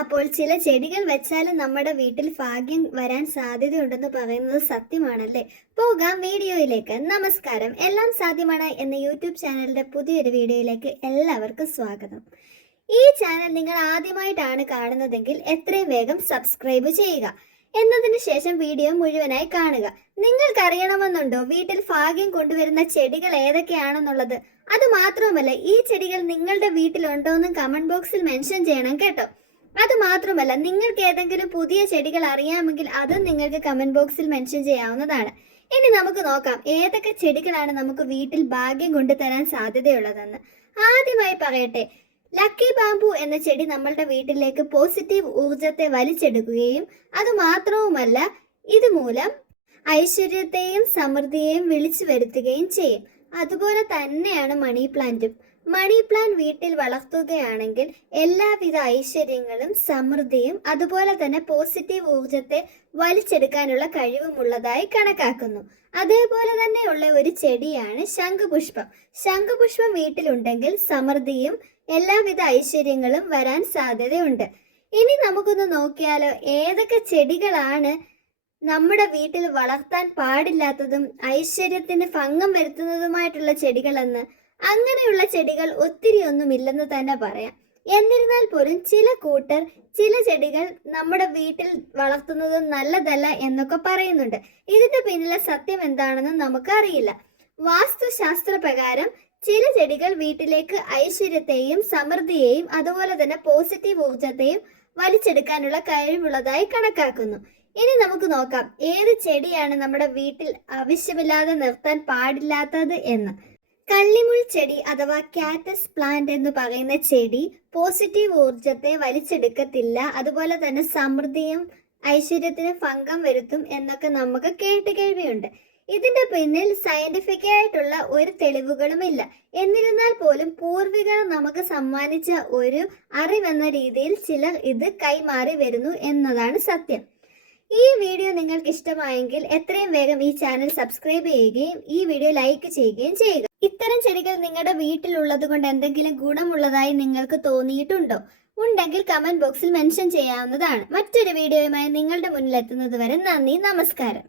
അപ്പോൾ ചില ചെടികൾ വെച്ചാൽ നമ്മുടെ വീട്ടിൽ ഭാഗ്യം വരാൻ സാധ്യതയുണ്ടെന്ന് പറയുന്നത് സത്യമാണല്ലേ? പോകാം വീഡിയോയിലേക്ക്. നമസ്കാരം, എല്ലാം സാധ്യമാണ് എന്ന യൂട്യൂബ് ചാനലിന്റെ പുതിയൊരു വീഡിയോയിലേക്ക് എല്ലാവർക്കും സ്വാഗതം. ഈ ചാനൽ നിങ്ങൾ ആദ്യമായിട്ടാണ് കാണുന്നതെങ്കിൽ എത്രയും വേഗം സബ്സ്ക്രൈബ് ചെയ്യുക. എന്നതിന് ശേഷം വീഡിയോ മുഴുവനായി കാണുക. നിങ്ങൾക്കറിയണമെന്നുണ്ടോ വീട്ടിൽ ഭാഗ്യം കൊണ്ടുവരുന്ന ചെടികൾ ഏതൊക്കെയാണെന്നുള്ളത്? അതുമാത്രവുമല്ല, ഈ ചെടികൾ നിങ്ങളുടെ വീട്ടിലുണ്ടോയെന്നും കമന്റ് ബോക്സിൽ മെൻഷൻ ചെയ്യണം കേട്ടോ. അതുമാത്രമല്ല, നിങ്ങൾക്ക് ഏതെങ്കിലും പുതിയ ചെടികൾ അറിയാമെങ്കിൽ അതും നിങ്ങൾക്ക് കമന്റ് ബോക്സിൽ മെൻഷൻ ചെയ്യാവുന്നതാണ്. ഇനി നമുക്ക് നോക്കാം ഏതൊക്കെ ചെടികളാണ് നമുക്ക് വീട്ടിൽ ഭാഗ്യം കൊണ്ടുതരാൻ സാധ്യതയുള്ളതെന്ന്. ആദ്യമായി പറയട്ടെ, ലക്കി ബാംബു എന്ന ചെടി നമ്മളുടെ വീട്ടിലേക്ക് പോസിറ്റീവ് ഊർജത്തെ വലിച്ചെടുക്കുകയും അതുമാത്രവുമല്ല ഇതുമൂലം ഐശ്വര്യത്തെയും സമൃദ്ധിയെയും വിളിച്ചു വരുത്തുകയും ചെയ്യും. അതുപോലെ തന്നെയാണ് മണി പ്ലാന്റും. മണി പ്ലാന്റ് വീട്ടിൽ വളർത്തുകയാണെങ്കിൽ എല്ലാവിധ ഐശ്വര്യങ്ങളും സമൃദ്ധിയും അതുപോലെ തന്നെ പോസിറ്റീവ് ഊർജത്തെ വലിച്ചെടുക്കാനുള്ള കഴിവുമുള്ളതായി കണക്കാക്കുന്നു. അതേപോലെ തന്നെയുള്ള ഒരു ചെടിയാണ് ശംഖുപുഷ്പം. ശംഖുപുഷ്പം വീട്ടിലുണ്ടെങ്കിൽ സമൃദ്ധിയും എല്ലാവിധ ഐശ്വര്യങ്ങളും വരാൻ സാധ്യതയുണ്ട്. ഇനി നമുക്കൊന്ന് നോക്കിയാലോ ഏതൊക്കെ ചെടികളാണ് നമ്മുടെ വീട്ടിൽ വളർത്താൻ പാടില്ലാത്തതും ഐശ്വര്യത്തിന് ഭംഗം വരുത്തുന്നതുമായിട്ടുള്ള ചെടികളെന്ന്. അങ്ങനെയുള്ള ചെടികൾ ഒത്തിരി ഒന്നുമില്ലെന്ന് തന്നെ പറയാം. എന്നിരുന്നാൽ പോലും ചില കൂട്ടർ ചില ചെടികൾ നമ്മുടെ വീട്ടിൽ വളർത്തുന്നത് നല്ലതല്ല എന്നൊക്കെ പറയുന്നുണ്ട്. ഇതിന്റെ പിന്നിലെ സത്യം എന്താണെന്ന് നമുക്കറിയില്ല. വാസ്തുശാസ്ത്ര പ്രകാരം ചില ചെടികൾ വീട്ടിലേക്ക് ഐശ്വര്യത്തെയും സമൃദ്ധിയെയും അതുപോലെ തന്നെ പോസിറ്റീവ് ഊർജത്തെയും വലിച്ചെടുക്കാനുള്ള കഴിവുള്ളതായി കണക്കാക്കുന്നു. ഇനി നമുക്ക് നോക്കാം ഏത് ചെടിയാണ് നമ്മുടെ വീട്ടിൽ ആവശ്യമില്ലാതെ നിർത്താൻ പാടില്ലാത്തത് എന്ന്. കള്ളിമുൾ ചെടി അഥവാ കാറ്റസ് പ്ലാന്റ് എന്ന് പറയുന്ന ചെടി പോസിറ്റീവ് ഊർജത്തെ വലിച്ചെടുക്കത്തില്ല, അതുപോലെ തന്നെ സമൃദ്ധിയും ഐശ്വര്യത്തിന് ഭംഗം വരുത്തും എന്നൊക്കെ നമുക്ക് കേൾവിയുണ്ട്. ഇതിന്റെ പിന്നിൽ സയന്റിഫിക് ആയിട്ടുള്ള ഒരു തെളിവുകളുമില്ല. എന്നിരുന്നാൽ പോലും പൂർവികർ നമുക്ക് സമ്മാനിച്ച ഒരു അറിവെന്ന രീതിയിൽ ചിലർ ഇത് കൈമാറി വരുന്നു എന്നതാണ് സത്യം. ഈ വീഡിയോ നിങ്ങൾക്ക് ഇഷ്ടമായെങ്കിൽ എത്രയും വേഗം ഈ ചാനൽ സബ്സ്ക്രൈബ് ചെയ്യുകയും ഈ വീഡിയോ ലൈക്ക് ചെയ്യുകയും ചെയ്യുക. ഇത്തരം ചെടികൾ നിങ്ങളുടെ വീട്ടിലുള്ളത് കൊണ്ട് എന്തെങ്കിലും ഗുണമുള്ളതായി നിങ്ങൾക്ക് തോന്നിയിട്ടുണ്ടോ? ഉണ്ടെങ്കിൽ കമന്റ് ബോക്സിൽ മെൻഷൻ ചെയ്യാവുന്നതാണ്. മറ്റൊരു വീഡിയോയുമായി നിങ്ങളുടെ മുന്നിൽ എത്തുന്നത് വരെ നന്ദി, നമസ്കാരം.